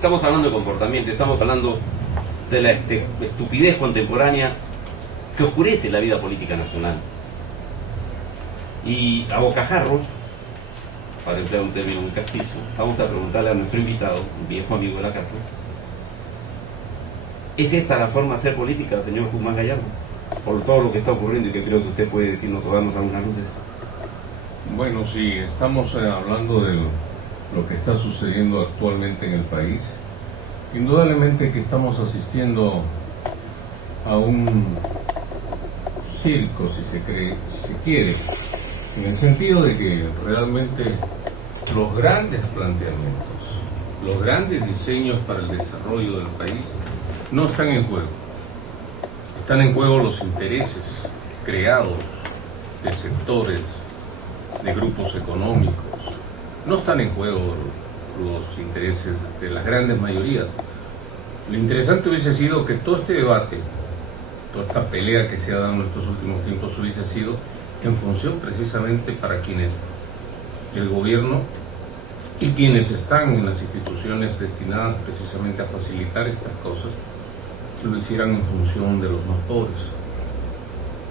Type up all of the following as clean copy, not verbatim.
Estamos hablando de comportamiento, estamos hablando de la estupidez contemporánea que oscurece la vida política nacional. Y a bocajarro, para emplear un término muy castizo, vamos a preguntarle a nuestro invitado, un viejo amigo de la casa, ¿es esta la forma de hacer política, señor Guzmán Gallardo? Por todo lo que está ocurriendo y que creo que usted puede decirnos o darnos algunas luces. Bueno, sí, estamos hablando de lo que está sucediendo actualmente en el país. Indudablemente que estamos asistiendo a un circo, si se quiere, en el sentido de que realmente los grandes planteamientos, los grandes diseños para el desarrollo del país no están en juego. Están en juego los intereses creados de sectores, de grupos económicos. No están en juego los intereses de las grandes mayorías. Lo interesante hubiese sido que todo este debate, toda esta pelea que se ha dado en estos últimos tiempos hubiese sido en función precisamente para quienes el gobierno y quienes están en las instituciones destinadas precisamente a facilitar estas cosas, lo hicieran en función de los más pobres.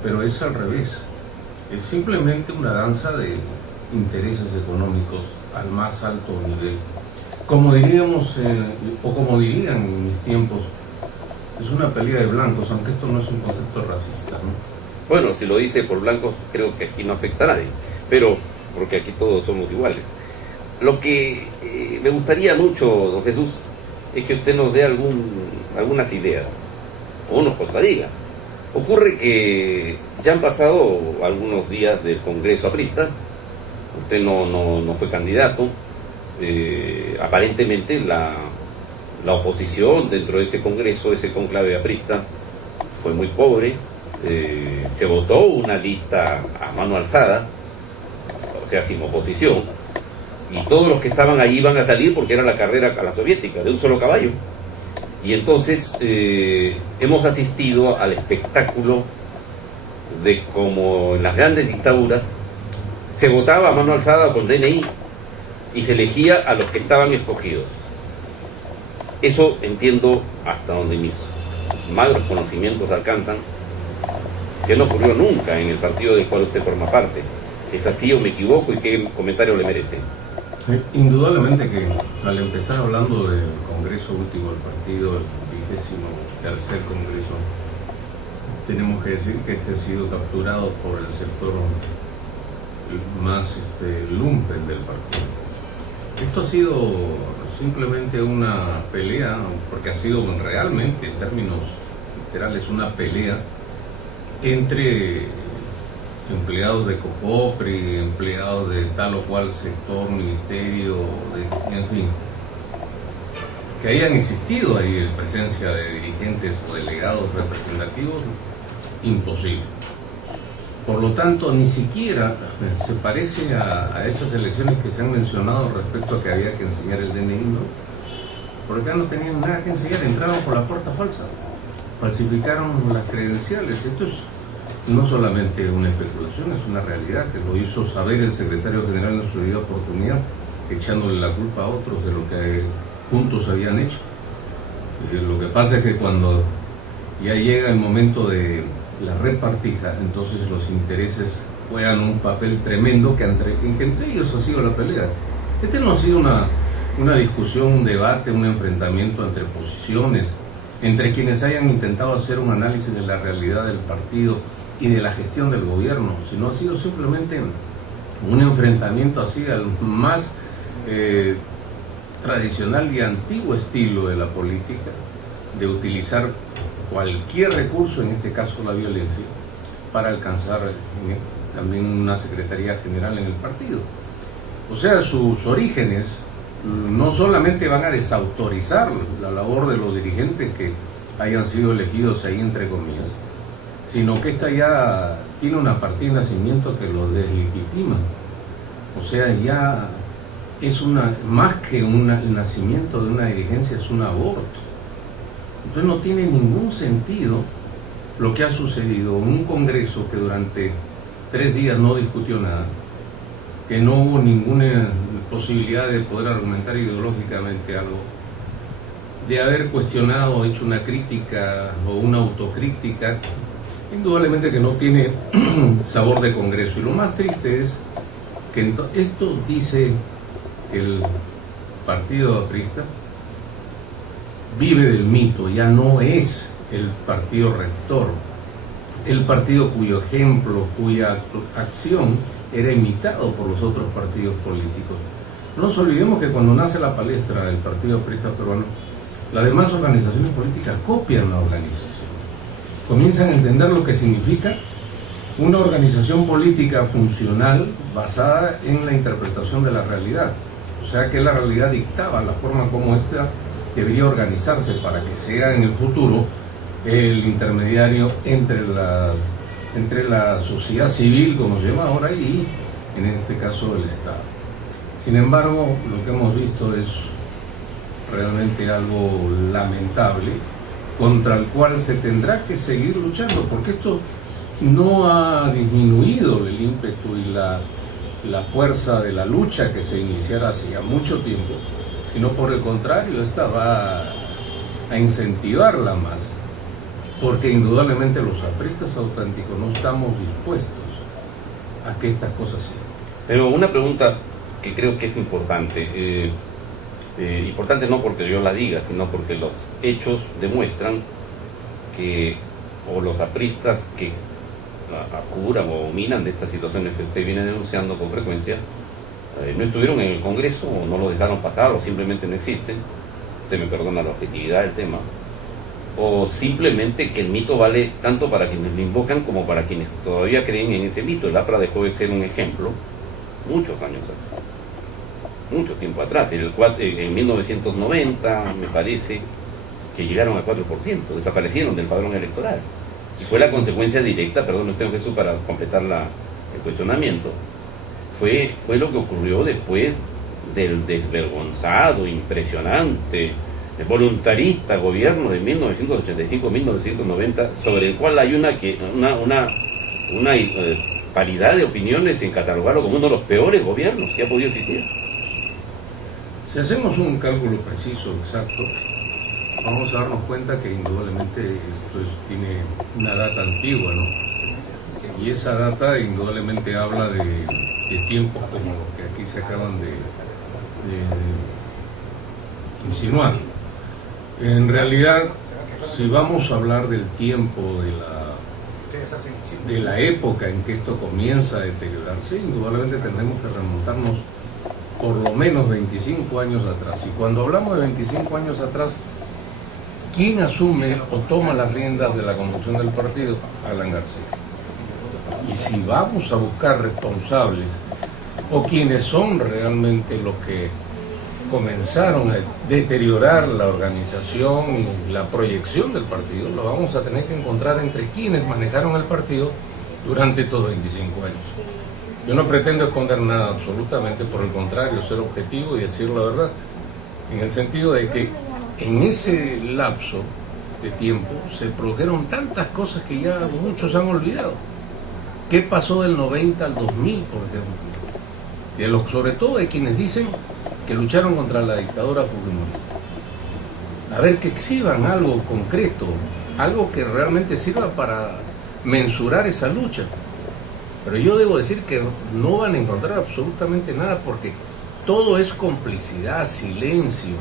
Pero es al revés. Es simplemente una danza de intereses económicos al más alto nivel. Como diríamos, o como dirían en mis tiempos, es una pelea de blancos, aunque esto no es un concepto racista, ¿no? Bueno, si lo dice por blancos, creo que aquí no afecta a nadie, pero porque aquí todos somos iguales. Lo que me gustaría mucho, don Jesús, es que usted nos dé algunas ideas, o nos contradiga. Ocurre que ya han pasado algunos días del Congreso aprista, usted no fue candidato, aparentemente la oposición dentro de ese Congreso, ese conclave aprista, fue muy pobre, se votó una lista a mano alzada, o sea, sin oposición, y todos los que estaban allí iban a salir porque era la carrera a la soviética, de un solo caballo. Y entonces hemos asistido al espectáculo de como en las grandes dictaduras se votaba a mano alzada con DNI y se elegía a los que estaban escogidos. Eso entiendo hasta donde mis magros conocimientos alcanzan, que no ocurrió nunca en el partido del cual usted forma parte. ¿Es así o me equivoco y qué comentario le merece? Indudablemente que al empezar hablando del Congreso último del partido, el 23º Congreso, tenemos que decir que este ha sido capturado por el sector más lumpen del partido. Esto ha sido simplemente una pelea, porque ha sido realmente, en términos literales, una pelea entre empleados de Copopri, empleados de tal o cual sector, ministerio, en fin, que hayan existido ahí en presencia de dirigentes o delegados representativos, imposible. Por lo tanto, ni siquiera se parece a esas elecciones que se han mencionado respecto a que había que enseñar el DNI, ¿no? Porque acá no tenían nada que enseñar, entraron por la puerta falsa, falsificaron las credenciales. Esto es no solamente una especulación, es una realidad que lo hizo saber el secretario general en su debida oportunidad, echándole la culpa a otros de lo que juntos habían hecho. Lo que pasa es que cuando ya llega el momento de la repartija, entonces los intereses juegan un papel tremendo que entre ellos ha sido la pelea. Este no ha sido una discusión, un debate, un enfrentamiento entre posiciones, entre quienes hayan intentado hacer un análisis de la realidad del partido y de la gestión del gobierno, sino ha sido simplemente un enfrentamiento así al más tradicional y antiguo estilo de la política, de utilizar cualquier recurso, en este caso la violencia, para alcanzar también una secretaría general en el partido. O sea, sus orígenes no solamente van a desautorizar la labor de los dirigentes que hayan sido elegidos ahí entre comillas, sino que esta ya tiene una partida de nacimiento que lo deslegitima. O sea, ya es más que el nacimiento de una dirigencia, es un aborto. Entonces no tiene ningún sentido lo que ha sucedido en un Congreso que durante 3 días no discutió nada, que no hubo ninguna posibilidad de poder argumentar ideológicamente algo, de haber cuestionado, hecho una crítica o una autocrítica, indudablemente que no tiene sabor de Congreso. Y lo más triste es que esto dice el partido aprista, vive del mito, ya no es el partido rector, el partido cuyo ejemplo, cuya acción era imitado por los otros partidos políticos. No nos olvidemos que cuando nace la palestra del Partido Aprista Peruano, las demás organizaciones políticas copian la organización, comienzan a entender lo que significa una organización política funcional basada en la interpretación de la realidad. O sea que la realidad dictaba la forma como ésta debería organizarse para que sea en el futuro el intermediario entre la sociedad civil, como se llama ahora, y en este caso el Estado. Sin embargo, lo que hemos visto es realmente algo lamentable, contra el cual se tendrá que seguir luchando, porque esto no ha disminuido el ímpetu y la fuerza de la lucha que se iniciara hace ya mucho tiempo, sino por el contrario, esta va a incentivarla más, porque indudablemente los apristas auténticos no estamos dispuestos a que estas cosas sigan. Pero una pregunta que creo que es importante, importante no porque yo la diga, sino porque los hechos demuestran que o los apristas que acuran o minan de estas situaciones que usted viene denunciando con frecuencia, no estuvieron en el Congreso o no lo dejaron pasar o simplemente no existen. Usted me perdona la objetividad del tema, o simplemente que el mito vale tanto para quienes lo invocan como para quienes todavía creen en ese mito. El APRA dejó de ser un ejemplo muchos años atrás, mucho tiempo atrás, en 1990 me parece que llegaron a 4%, desaparecieron del padrón electoral. Y fue la consecuencia directa, perdón, usted Jesús, para completar el cuestionamiento, fue lo que ocurrió después del desvergonzado, impresionante, voluntarista gobierno de 1985-1990, sobre el cual hay una paridad de opiniones en catalogarlo como uno de los peores gobiernos que ha podido existir. Si hacemos un cálculo preciso, exacto, vamos a darnos cuenta que indudablemente esto tiene una data antigua, ¿no? Y esa data indudablemente habla de tiempos como los que aquí se acaban de insinuar. En realidad, si vamos a hablar del tiempo, de la época en que esto comienza a deteriorarse, indudablemente tendremos que remontarnos por lo menos 25 años atrás. Y cuando hablamos de 25 años atrás, ¿quién asume o toma las riendas de la conducción del partido? Alan García. Y si vamos a buscar responsables o quienes son realmente los que comenzaron a deteriorar la organización y la proyección del partido, lo vamos a tener que encontrar entre quienes manejaron el partido durante estos 25 años. Yo no pretendo esconder nada absolutamente, por el contrario, ser objetivo y decir la verdad, en el sentido de que en ese lapso de tiempo se produjeron tantas cosas que ya muchos han olvidado. ¿Qué pasó del 90 al 2000, por ejemplo? Sobre todo de quienes dicen que lucharon contra la dictadura fujimorista. A ver, que exhiban algo concreto, algo que realmente sirva para mensurar esa lucha. Pero yo debo decir que no van a encontrar absolutamente nada, porque todo es complicidad, silencio,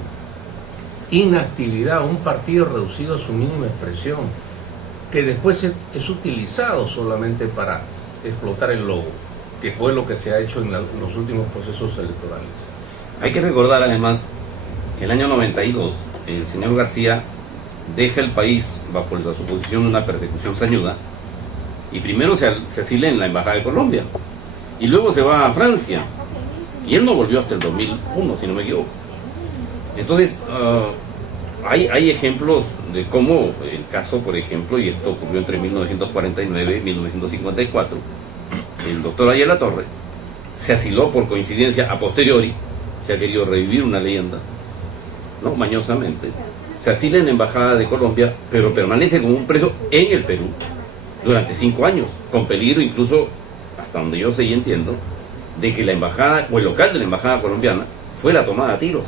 inactividad, un partido reducido a su mínima expresión, que después es utilizado solamente para explotar el logo, que fue lo que se ha hecho en los últimos procesos electorales. Hay que recordar además que en el año 92 el señor García deja el país bajo la suposición de una persecución sañuda, y primero se asila en la Embajada de Colombia y luego se va a Francia, y él no volvió hasta el 2001, si no me equivoco. Entonces hay ejemplos de cómo el caso, por ejemplo, y esto ocurrió entre 1949 y 1954, el doctor Ayala Torre se asiló por coincidencia a posteriori. Se ha querido revivir una leyenda, ¿no? Mañosamente. Se asila en la Embajada de Colombia, pero permanece como un preso en el Perú durante 5 años, con peligro incluso, hasta donde yo sé y entiendo, de que la embajada o el local de la Embajada colombiana fuera tomada a tiros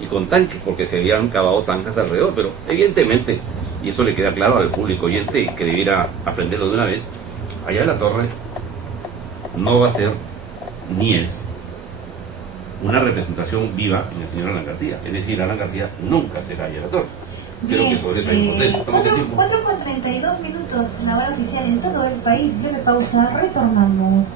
y con tanques, porque se habían cavado zanjas alrededor, pero evidentemente, y eso le queda claro al público oyente que debiera aprenderlo de una vez, Ayala Torres no va a ser ni es una representación viva en el señor Alan García. Es decir, Alan García nunca será Ayala Torres. Creo que sobre eso hay consenso. 4:32 minutos, la hora oficial en todo el país. Breve pausa, retornamos.